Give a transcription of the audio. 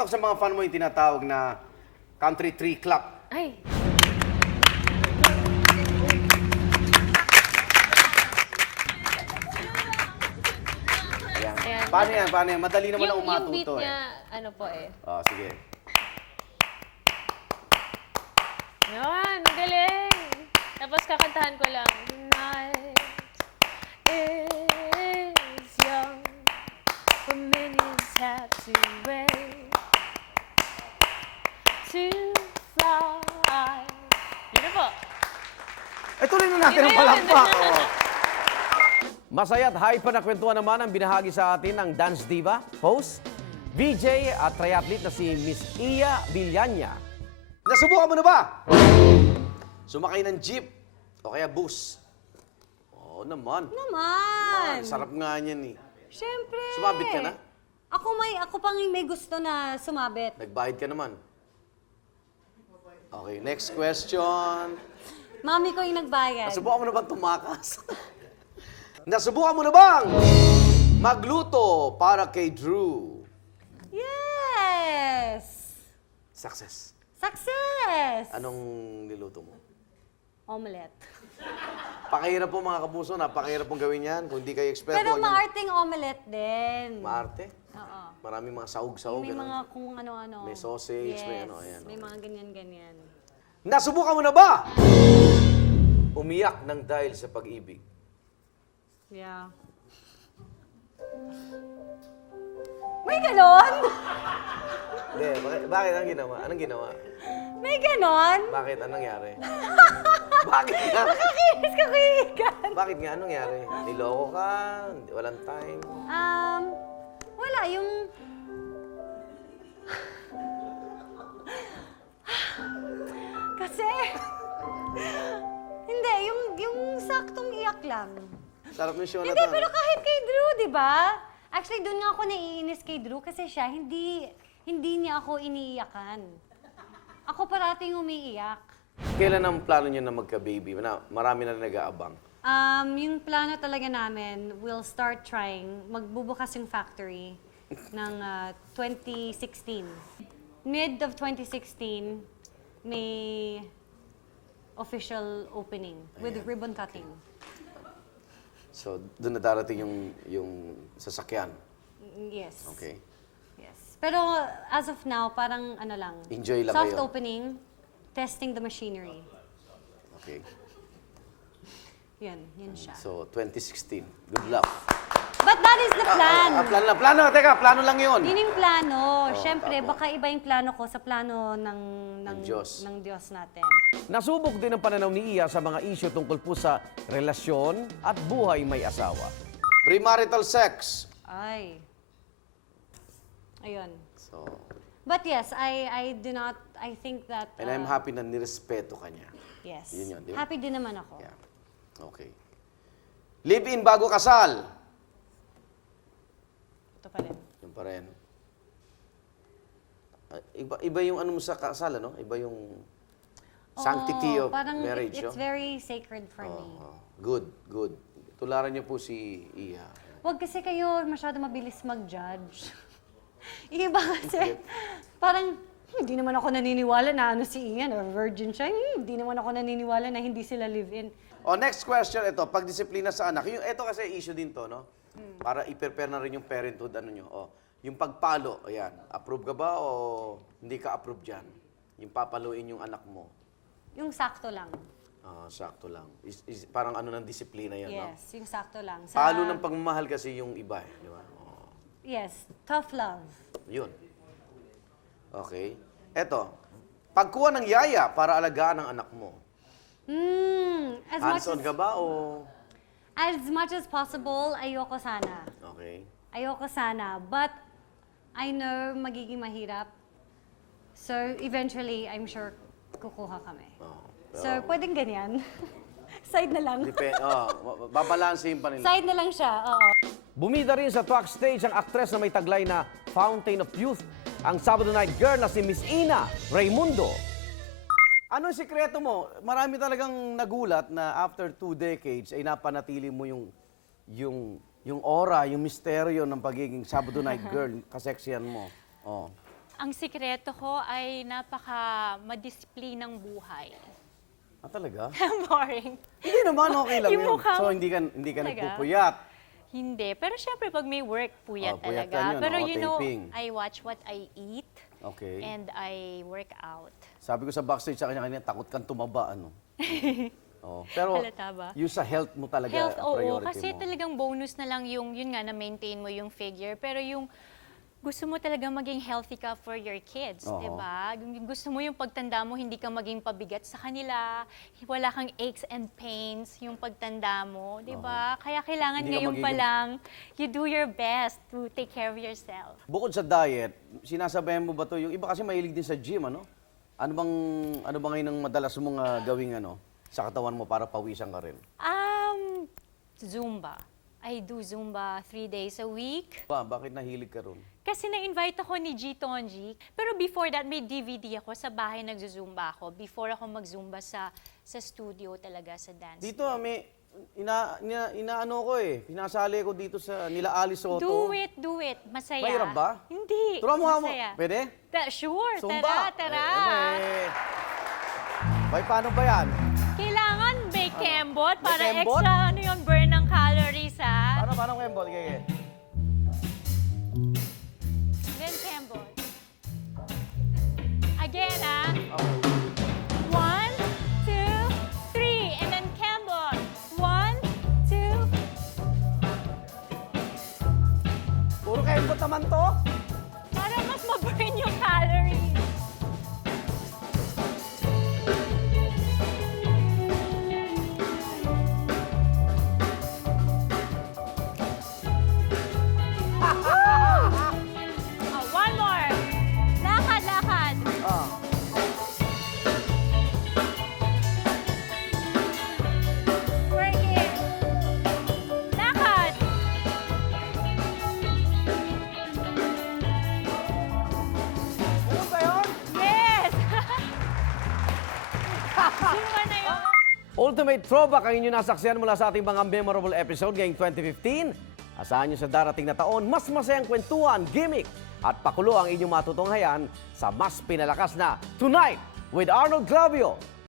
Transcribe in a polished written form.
patok sa mga fan mo yung tinatawag na country tree clap. Ay. Ayan. Ayan. Paano yan? Paano yan? Madali naman ang Yung beat umatuto niya, ano po eh. Oh, sige. Yan, ang galing. Tapos kakantahan ko lang. Night is young, but many's have to wait to fly. Yun na po. Tuloy na natin ang Yun. palakpak. Oh. Masaya at hype na kwentuhan naman ang binahagi sa atin ng dance diva, host, VJ at triathlete na si Miss Iya Villania. Nasubukan mo na ba? Sumakay ng jeep o kaya bus? Oo naman. Naman! Sarap nga niyan eh. Siyempre! Sumabit ka na? Ako pang may gusto na sumabit. Nagbayad ka naman. Okay, next question. Mami ko yung nagbayad. Nasubukan mo na bang tumakas? Nasubukan mo na bang magluto para kay Drew? Yes! Success. Success! Anong niluto mo? Omelette. Pakahirap po mga kapuso, napakahirap pong gawin yan. Kung hindi kayo eksperto. Pero huwag niyo- maarting omelette din. Maarte? Oo. Maraming mga saug-saug. May ganun. mga kung ano-ano. May sausage, yes. may ano, ayan, May oh. mga ganyan-ganyan. Nasubukan mo na ba? Umiyak ng dahil sa pag-ibig. Yeah. May ganon? Hindi, bakit? Anong ginawa? Anong ginawa? May ganon? Bakit? Anong nangyari? Bakit nga? Nakikinis ka kuyikan. Bakit nga? Anong nangyari? Niloko ka? Walang time? Wala, yung... Kasi... Hindi, yung saktong iyak lang. Sarap ng show na Hindi, to. pero kahit kay Drew, di ba? Actually, doon nga ako naiinis kay Drew kasi siya, hindi niya ako iniiyakan. Ako parating umiiyak. Kailan ang plano niyo na magka-baby? Marami na nag-aabang. Yung plano talaga namin, we'll start trying. Magbubukas yung factory ng 2016. Mid of 2016, may official opening with Ayan. ribbon cutting. So, doon na darating yung sasakyan. Yes. Okay. Yes. Pero as of now, parang ano lang. Enjoy lang soft kayo. opening, testing the machinery. Okay. Yun siya. So, 2016. Good luck. But that is the plan. Plano. Teka, plano lang yun. Yun yung plano. Oh, Siyempre, tama. baka iba yung plano ko sa plano ng Diyos. ng Diyos natin. Nasubok din ang pananaw ni Iya sa mga isyu tungkol po sa relasyon at buhay may asawa. Premarital sex. Ay. Ayun. So, But yes, I do not, I think that... and I'm happy na nirespeto ka niya. Yes. Yun yun, di ba? Happy din naman ako. Yeah. Okay. Live-in bago kasal. Ito pa rin. Yun pa rin. Iba yung ano mo sa kasal, ano? Iba yung sanctity Oo, of parang marriage. it's oh. very sacred for me. Good. Tularan niyo po si Iya. Huwag kasi kayo masyado mabilis mag-judge. Yung iba kasi, parang, hindi naman ako naniniwala na ano si Ian, or virgin siya. Hindi naman ako naniniwala na hindi sila live-in. Next question, ito. Pagdisiplina sa anak. Ito kasi issue din to, no? Para i-prepare na rin yung parenthood, ano nyo. Yung pagpalo, ayan. Approve ka ba o hindi ka approve dyan? Yung papaluin yung anak mo. Yung sakto lang. Sakto lang. Parang ano ng disiplina yan, no? Yes, yung sakto lang. Palo ng pagmamahal kasi yung iba, di ba? Yes, tough love. Yun. Okay. Eto, pagkuha ng yaya para alagaan ang anak mo. Hands-on ka ba o... As much as possible, ayoko sana. Okay. Ayoko sana. But, I know magiging mahirap. So, eventually, I'm sure kukuha kami. So, pwedeng ganyan. Side na lang. Babalansin pa nila. Side na lang siya, oo. Bumida rin sa talk stage ang aktres na may taglay na Fountain of Youth, ang Sabado Night Girl na si Miss Ina Raimundo. Ano ang sikreto mo? Marami talagang nagulat na after 2 decades ay napanatili mo yung aura, yung misteryo ng pagiging Sabado Night Girl, kaseksiyan mo. Ang sikreto ko ay napaka-madisiplinang buhay. Ah, talaga? Boring. Hindi naman, okay lang Yung yun. mukha So, mo- hindi ka Talaga? nagpupuyat. Hindi. Pero syempre, pag may work, puyat Puyat talaga. ka yun, Pero oo, you know, taping. I watch what I eat Okay. and I work out. Sabi ko sa backstage sa kanya kanina, takot kang tumaba, ano? Oh. Pero, Halata ba? yung sa health mo talaga, Health, oo. priority Kasi mo. talagang bonus na lang yung, yun nga, na-maintain mo yung figure. Pero yung gusto mo talaga maging healthy ka for your kids, Oo. di ba? Yung gusto mo yung pagtanda mo, hindi ka maging pabigat sa kanila, wala kang aches and pains yung pagtanda mo, di ba? Kaya kailangan Hindi ka ngayon pa magiging- lang, you do your best to take care of yourself. Bukod sa diet, sinasabayan mo ba to? Yung iba kasi mahilig din sa gym, ano? Ano bang ngayon ang madalas mong gawing ano sa katawan mo para pawisan ka rin? Zumba. I do Zumba 3 days a week. Bakit nahilig ka ron? Kasi na-invite ako ni G. Tonji. Pero before that, may DVD ako. Sa bahay nagzuzumba ako. Before ako mag-zumba sa studio talaga, sa dance. Dito, may inaano ko eh. Pinasali ko dito sa nila Alice Soto. Do it, do it. Masaya. Mahirap ba? Hindi. Turuan mo nga mo. Masaya. Pwede? Sure, Zumba. tara. Bay, paano ba yan? Kailangan may kembot May para kembot? extra ano yung burn ng calories, ha? Paano kembot? Okay. Then kembot. Again, ha? Okay. 1, 2, 3, and then kembot. 1, 2. Puro kembot naman to? Para mas ma-burn yung calories. One more. Lakad, lakad. Ah. Work it. Lakad. Ganun ba yun? Yes! Zumba na yun. Ultimate Throwback ang inyong nasaksiyan mula sa ating mga memorable episode ngayong 2015. Asahan nyo sa darating na taon, mas masayang kwentuhan, gimmick at pakulo ang inyong matutunghayan sa mas pinalakas na Tonight with Arnold Clavio.